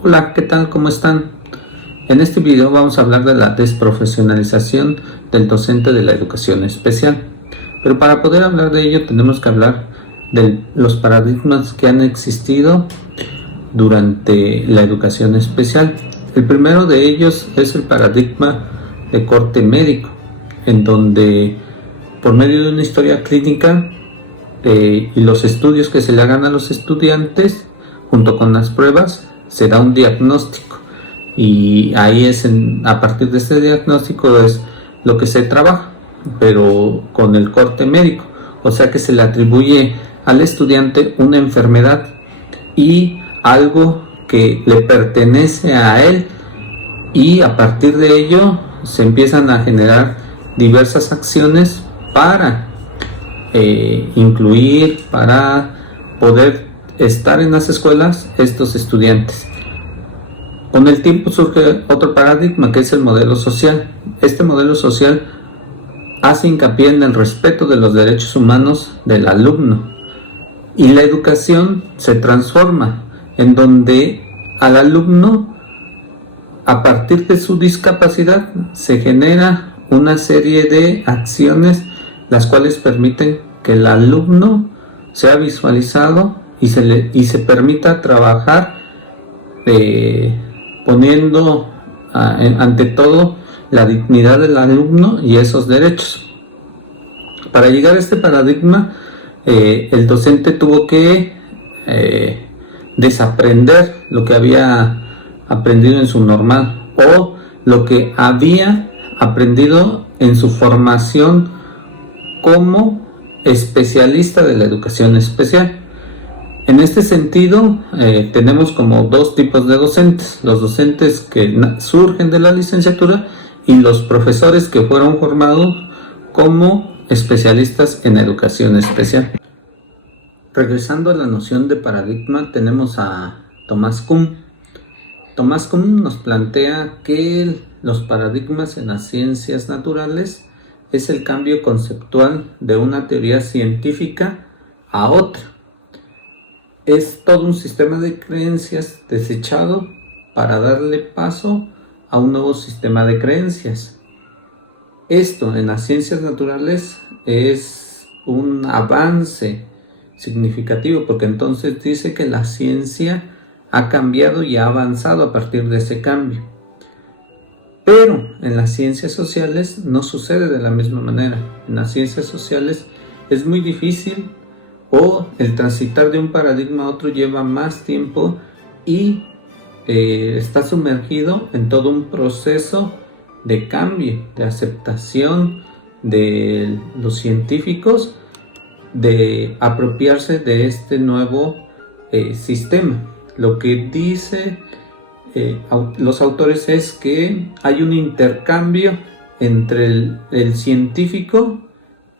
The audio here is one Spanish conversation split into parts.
Hola, ¿qué tal? ¿Cómo están? En este video vamos a hablar de la desprofesionalización del docente de la educación especial. Pero para poder hablar de ello tenemos que hablar de los paradigmas que han existido durante la educación especial. El primero de ellos es el paradigma de corte médico, en donde por medio de una historia clínica y los estudios que se le hagan a los estudiantes, junto con las pruebas, se da un diagnóstico. Y ahí a partir de este diagnóstico es lo que se trabaja, pero con el corte médico. O sea que se le atribuye al estudiante una enfermedad y algo que le pertenece a él, y a partir de ello se empiezan a generar diversas acciones para incluir, para poder estar en las escuelas estos estudiantes. Con el tiempo surge otro paradigma, que es el modelo social. Este modelo social hace hincapié en el respeto de los derechos humanos del alumno, y la educación se transforma en donde al alumno, a partir de su discapacidad, se genera una serie de acciones las cuales permiten que el alumno sea visualizado y se permita trabajar poniendo ante todo la dignidad del alumno y esos derechos. Para llegar a este paradigma, el docente tuvo que desaprender lo que había aprendido en su normal, o lo que había aprendido en su formación como especialista de la educación especial. En este sentido, tenemos como dos tipos de docentes: los docentes que surgen de la licenciatura y los profesores que fueron formados como especialistas en educación especial. Regresando a la noción de paradigma, tenemos a Thomas Kuhn. Thomas Kuhn nos plantea que los paradigmas en las ciencias naturales es el cambio conceptual de una teoría científica a otra. Es todo un sistema de creencias desechado para darle paso a un nuevo sistema de creencias. Esto en las ciencias naturales es un avance significativo, porque entonces dice que la ciencia ha cambiado y ha avanzado a partir de ese cambio. Pero en las ciencias sociales no sucede de la misma manera. En las ciencias sociales es muy difícil, o el transitar de un paradigma a otro lleva más tiempo, y está sumergido en todo un proceso de cambio, de aceptación de los científicos, de apropiarse de este nuevo sistema. Lo que dice los autores es que hay un intercambio entre el científico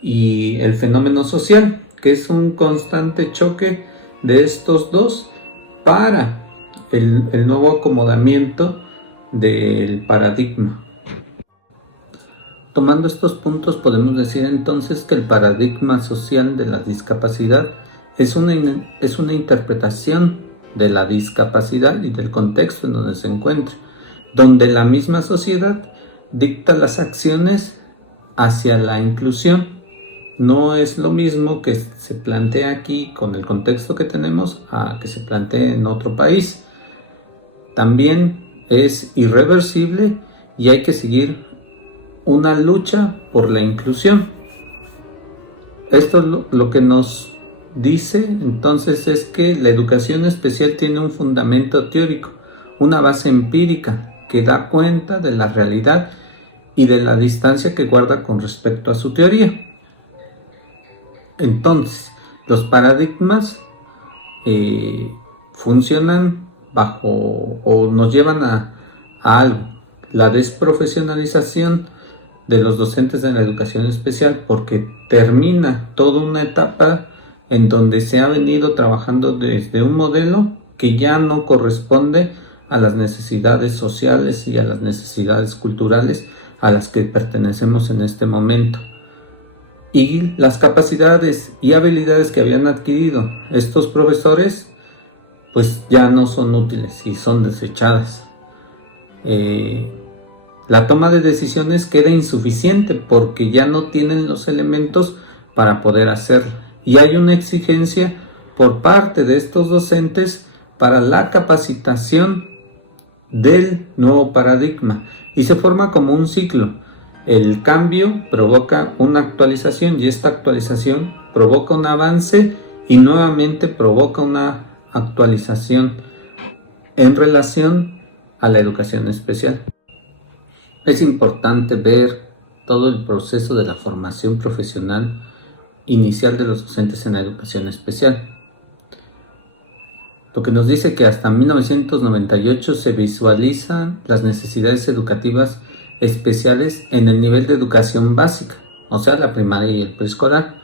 y el fenómeno social, que es un constante choque de estos dos para el nuevo acomodamiento del paradigma. Tomando estos puntos, podemos decir entonces que el paradigma social de la discapacidad es una interpretación de la discapacidad y del contexto en donde se encuentra, donde la misma sociedad dicta las acciones hacia la inclusión. No es lo mismo que se plantea aquí con el contexto que tenemos a que se plantee en otro país. También es irreversible y hay que seguir una lucha por la inclusión. Esto es lo que nos dice entonces es que la educación especial tiene un fundamento teórico, una base empírica que da cuenta de la realidad y de la distancia que guarda con respecto a su teoría. Entonces, los paradigmas funcionan bajo, o nos llevan a algo: la desprofesionalización de los docentes de la educación especial, porque termina toda una etapa en donde se ha venido trabajando desde un modelo que ya no corresponde a las necesidades sociales y a las necesidades culturales a las que pertenecemos en este momento. Y las capacidades y habilidades que habían adquirido estos profesores pues ya no son útiles y son desechadas. La toma de decisiones queda insuficiente porque ya no tienen los elementos para poder hacerlo. Y hay una exigencia por parte de estos docentes para la capacitación del nuevo paradigma. Y se forma como un ciclo. El cambio provoca una actualización y esta actualización provoca un avance y nuevamente provoca una actualización en relación a la educación especial. Es importante ver todo el proceso de la formación profesional inicial de los docentes en la educación especial. Lo que nos dice que hasta 1998 se visualizan las necesidades educativas especiales en el nivel de educación básica, o sea, la primaria y el preescolar.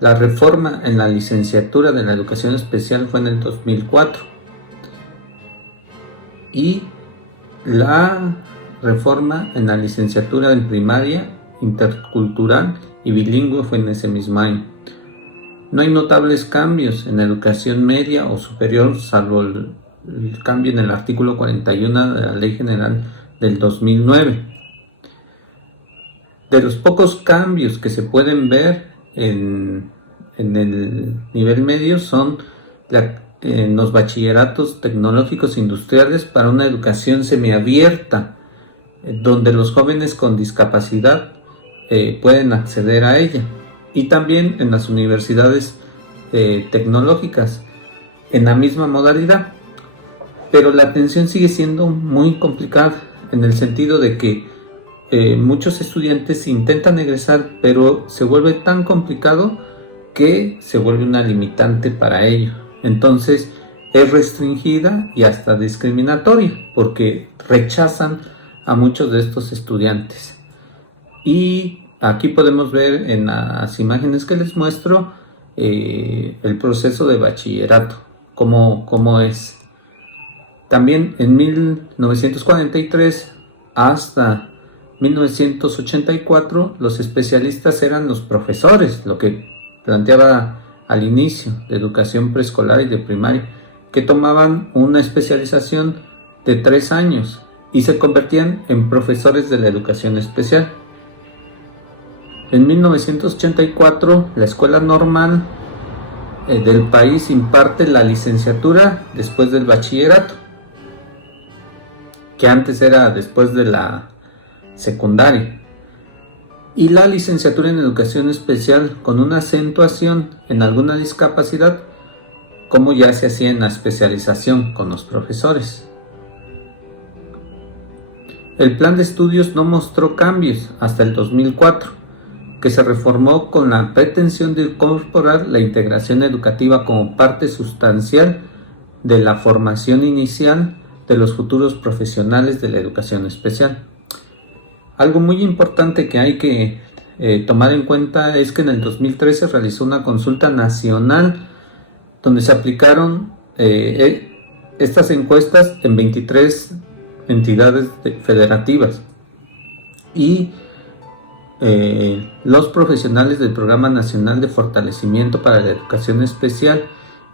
La reforma en la licenciatura de la educación especial fue en el 2004 y la reforma en la licenciatura en primaria, intercultural y bilingüe fue en ese mismo año. No hay notables cambios en la educación media o superior, salvo el cambio en el artículo 41 de la Ley General del 2009. De los pocos cambios que se pueden ver en el nivel medio son en los bachilleratos tecnológicos industriales para una educación semiabierta, donde los jóvenes con discapacidad pueden acceder a ella, y también en las universidades tecnológicas en la misma modalidad. Pero la atención sigue siendo muy complicada en el sentido de que muchos estudiantes intentan egresar, pero se vuelve tan complicado que se vuelve una limitante para ello. Entonces es restringida y hasta discriminatoria porque rechazan a muchos de estos estudiantes. Y aquí podemos ver en las imágenes que les muestro el proceso de bachillerato, cómo es. También en 1943 hasta 1984 los especialistas eran los profesores, lo que planteaba al inicio de educación preescolar y de primaria, que tomaban una especialización de 3 años y se convertían en profesores de la educación especial. En 1984 la escuela normal del país imparte la licenciatura después del bachillerato, que antes era después de la secundaria, y la licenciatura en educación especial con una acentuación en alguna discapacidad, como ya se hacía en la especialización con los profesores. El plan de estudios no mostró cambios hasta el 2004, que se reformó con la pretensión de incorporar la integración educativa como parte sustancial de la formación inicial de los futuros profesionales de la educación especial. Algo muy importante que hay que tomar en cuenta es que en el 2013 se realizó una consulta nacional donde se aplicaron estas encuestas en 23 entidades federativas, y los profesionales del Programa Nacional de Fortalecimiento para la Educación Especial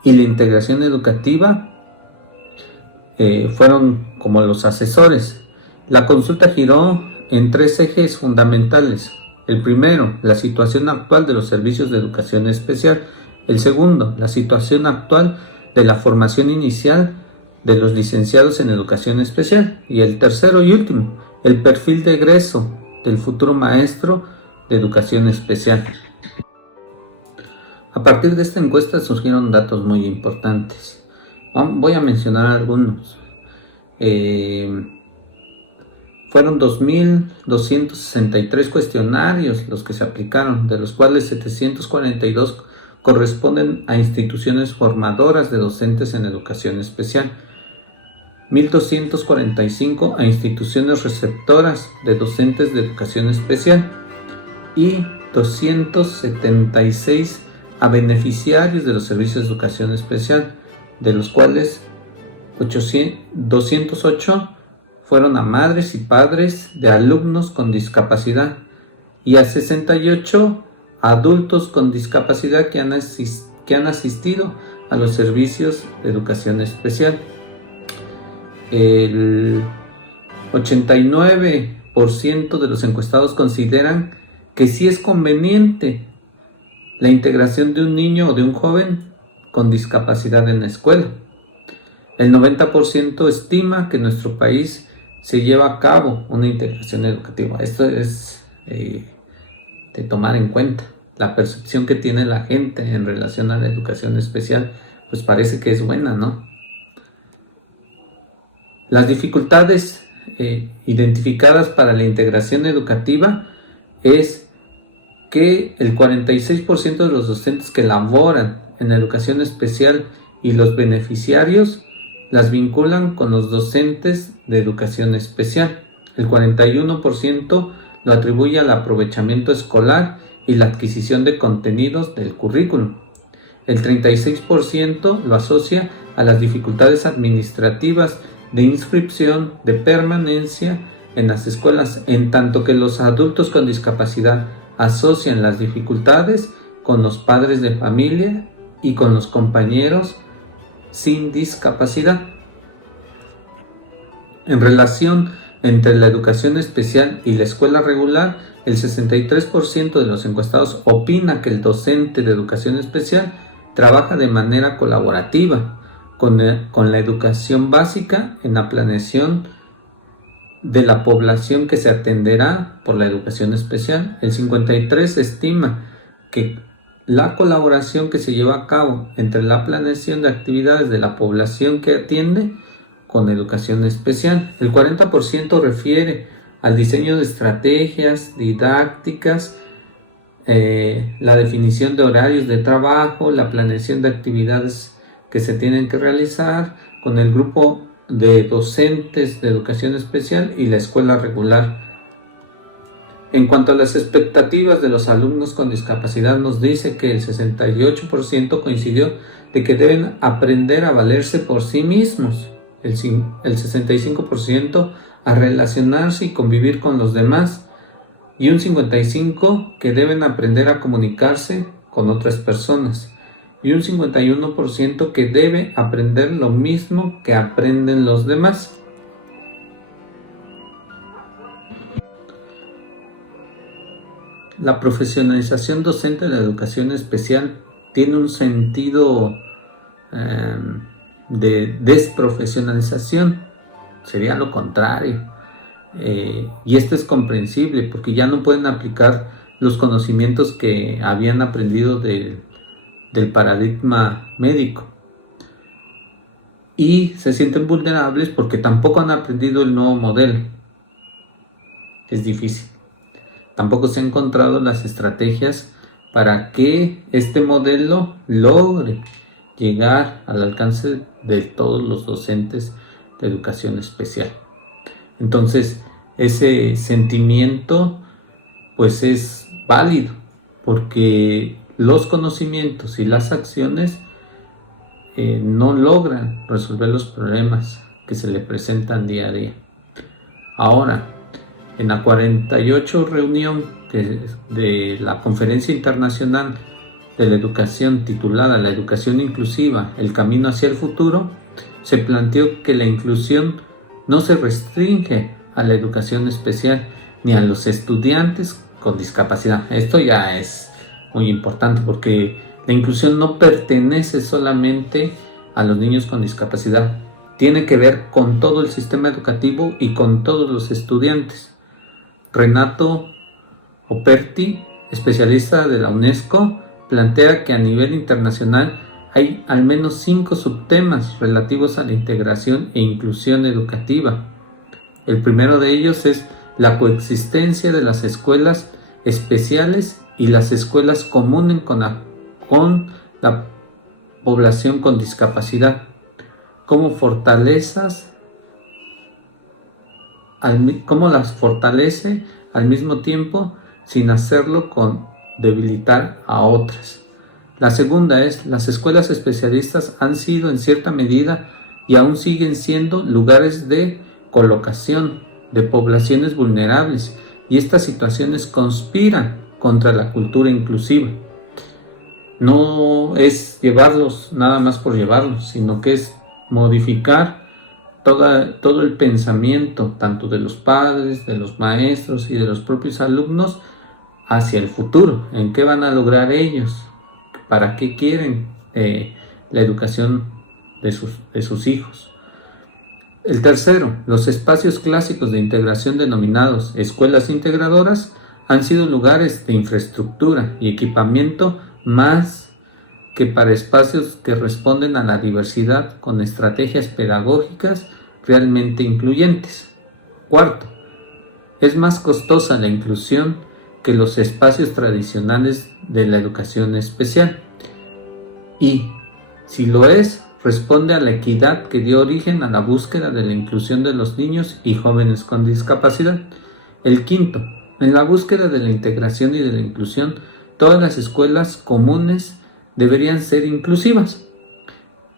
y la Integración Educativa fueron como los asesores. La consulta giró en 3 ejes fundamentales. El primero, la situación actual de los servicios de educación especial. El segundo, la situación actual de la formación inicial de los licenciados en educación especial. Y el tercero y último, el perfil de egreso del futuro maestro de educación especial. A partir de esta encuesta surgieron datos muy importantes. Voy a mencionar algunos. Fueron 2.263 cuestionarios los que se aplicaron, de los cuales 742 corresponden a instituciones formadoras de docentes en educación especial, 1.245 a instituciones receptoras de docentes de educación especial y 276 a beneficiarios de los servicios de educación especial, de los cuales 208 fueron a madres y padres de alumnos con discapacidad y a 68 adultos con discapacidad que han asistido a los servicios de educación especial. El 89% de los encuestados consideran que sí es conveniente la integración de un niño o de un joven con discapacidad en la escuela. El 90% estima que en nuestro país se lleva a cabo una integración educativa. Esto es de tomar en cuenta. La percepción que tiene la gente en relación a la educación especial, pues parece que es buena, ¿no? Las dificultades identificadas para la integración educativa es que el 46% de los docentes que laboran en educación especial y los beneficiarios las vinculan con los docentes de educación especial. El 41% lo atribuye al aprovechamiento escolar y la adquisición de contenidos del currículum. El 36% lo asocia a las dificultades administrativas de inscripción, de permanencia en las escuelas, en tanto que los adultos con discapacidad asocian las dificultades con los padres de familia y con los compañeros sin discapacidad. En relación entre la educación especial y la escuela regular, el 63% de los encuestados opina que el docente de educación especial trabaja de manera colaborativa con la educación básica en la planeación de la población que se atenderá por la educación especial. El 53% estima que la colaboración que se lleva a cabo entre la planeación de actividades de la población que atiende con educación especial. El 40% refiere al diseño de estrategias didácticas, la definición de horarios de trabajo, la planeación de actividades que se tienen que realizar con el grupo de docentes de educación especial y la escuela regular. En cuanto a las expectativas de los alumnos con discapacidad, nos dice que el 68% coincidió de que deben aprender a valerse por sí mismos, el 65% a relacionarse y convivir con los demás, y un 55% que deben aprender a comunicarse con otras personas, y un 51% que debe aprender lo mismo que aprenden los demás. La profesionalización docente de la educación especial tiene un sentido de desprofesionalización, sería lo contrario. Y esto es comprensible porque ya no pueden aplicar los conocimientos que habían aprendido del paradigma médico. Y se sienten vulnerables porque tampoco han aprendido el nuevo modelo. Es difícil. Tampoco se han encontrado las estrategias para que este modelo logre llegar al alcance de todos los docentes de educación especial. Entonces, ese sentimiento pues es válido porque los conocimientos y las acciones no logran resolver los problemas que se le presentan día a día. Ahora, en la 48 reunión de la Conferencia Internacional de la Educación titulada La Educación Inclusiva, el camino hacia el futuro, se planteó que la inclusión no se restringe a la educación especial ni a los estudiantes con discapacidad. Esto ya es muy importante porque la inclusión no pertenece solamente a los niños con discapacidad, tiene que ver con todo el sistema educativo y con todos los estudiantes. Renato Operti, especialista de la UNESCO, plantea que a nivel internacional hay al menos 5 subtemas relativos a la integración e inclusión educativa. El primero de ellos es la coexistencia de las escuelas especiales y las escuelas comunes con la población con discapacidad, como las fortalece al mismo tiempo sin hacerlo con debilitar a otras. La segunda es, las escuelas especialistas han sido en cierta medida y aún siguen siendo lugares de colocación de poblaciones vulnerables y estas situaciones conspiran contra la cultura inclusiva. no es llevarlos nada más por llevarlos, sino que es modificar todo el pensamiento, tanto de los padres, de los maestros y de los propios alumnos, hacia el futuro. ¿En qué van a lograr ellos? ¿Para qué quieren la educación de sus hijos? El tercero, los espacios clásicos de integración denominados escuelas integradoras han sido lugares de infraestructura y equipamiento más que para espacios que responden a la diversidad con estrategias pedagógicas realmente incluyentes. Cuarto, es más costosa la inclusión que los espacios tradicionales de la educación especial. Y, si lo es, responde a la equidad que dio origen a la búsqueda de la inclusión de los niños y jóvenes con discapacidad. El quinto, en la búsqueda de la integración y de la inclusión, todas las escuelas comunes deberían ser inclusivas.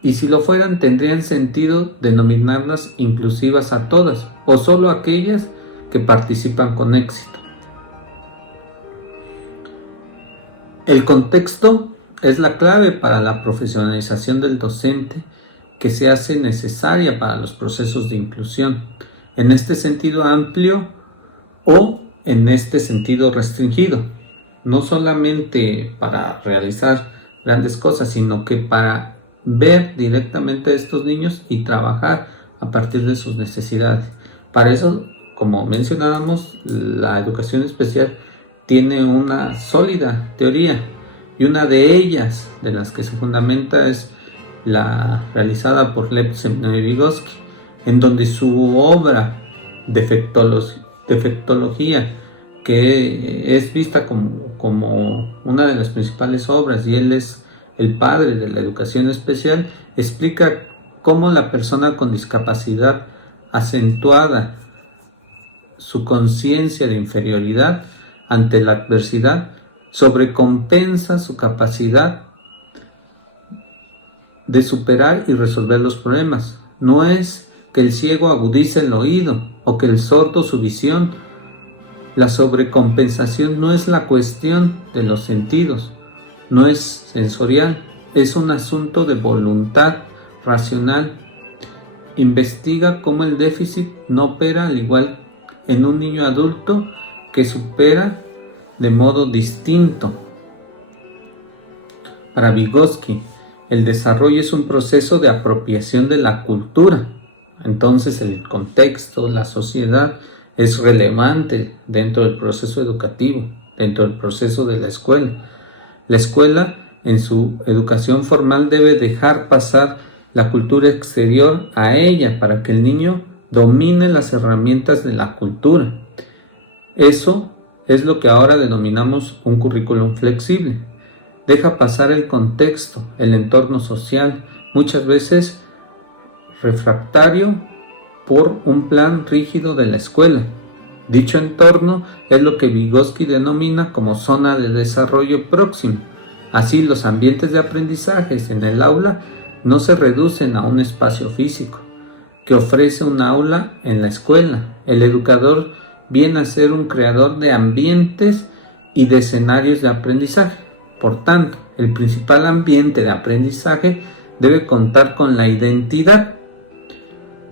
Y si lo fueran, tendrían sentido denominarlas inclusivas a todas, o solo aquellas que participan con éxito. El contexto es la clave para la profesionalización del docente que se hace necesaria para los procesos de inclusión, en este sentido amplio o en este sentido restringido, no solamente para realizar grandes cosas, sino que para ver directamente a estos niños y trabajar a partir de sus necesidades. Para eso, como mencionábamos, la educación especial tiene una sólida teoría, y una de ellas, de las que se fundamenta, es la realizada por Lev Vygotsky, en donde su obra Defectología, que es vista como una de las principales obras, y él es el padre de la educación especial, explica cómo la persona con discapacidad acentuada su conciencia de inferioridad ante la adversidad sobrecompensa su capacidad de superar y resolver los problemas. No es que el ciego agudice el oído o que el sordo su visión. La sobrecompensación no es la cuestión de los sentidos, no es sensorial, es un asunto de voluntad racional. Investiga cómo el déficit no opera al igual en un niño adulto que supera de modo distinto. Para Vygotsky, el desarrollo es un proceso de apropiación de la cultura. Entonces el contexto, la sociedad, es relevante dentro del proceso educativo, dentro del proceso de la escuela. La escuela, en su educación formal, debe dejar pasar la cultura exterior a ella para que el niño domine las herramientas de la cultura. Eso es lo que ahora denominamos un currículum flexible. Deja pasar el contexto, el entorno social, muchas veces refractario por un plan rígido de la escuela. Dicho entorno es lo que Vygotsky denomina como zona de desarrollo próximo. Así, los ambientes de aprendizajes en el aula no se reducen a un espacio físico que ofrece un aula en la escuela. El educador viene a ser un creador de ambientes y de escenarios de aprendizaje. Por tanto, el principal ambiente de aprendizaje debe contar con la identidad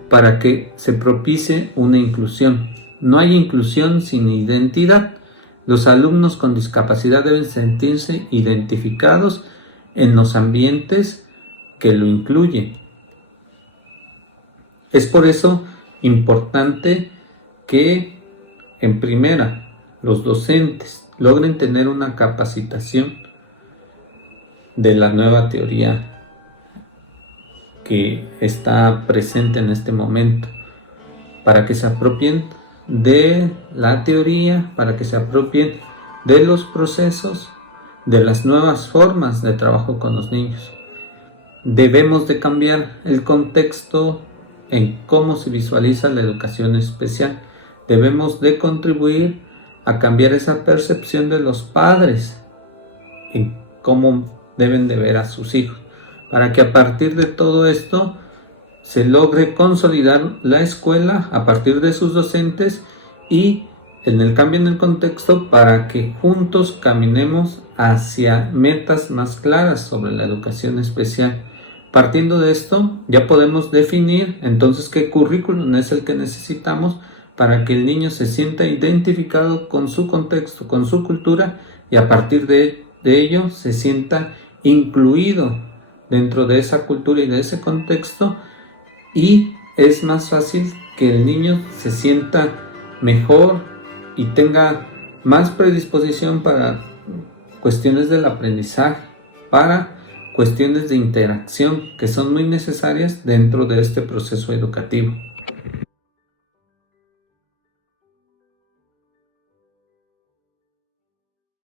para que se propicie una inclusión. No hay inclusión sin identidad. Los alumnos con discapacidad deben sentirse identificados en los ambientes que lo incluyen. Es por eso importante que, en primera, los docentes logren tener una capacitación de la nueva teoría que está presente en este momento, para que se apropien de la teoría, para que se apropien de los procesos, de las nuevas formas de trabajo con los niños. Debemos de cambiar el contexto en cómo se visualiza la educación especial. Debemos de contribuir a cambiar esa percepción de los padres en cómo deben de ver a sus hijos, para que a partir de todo esto se logre consolidar la escuela a partir de sus docentes y en el cambio en el contexto para que juntos caminemos hacia metas más claras sobre la educación especial. Partiendo de esto, ya podemos definir entonces qué currículum es el que necesitamos para que el niño se sienta identificado con su contexto, con su cultura, y a partir de ello se sienta incluido dentro de esa cultura y de ese contexto, y es más fácil que el niño se sienta mejor y tenga más predisposición para cuestiones del aprendizaje, para cuestiones de interacción que son muy necesarias dentro de este proceso educativo.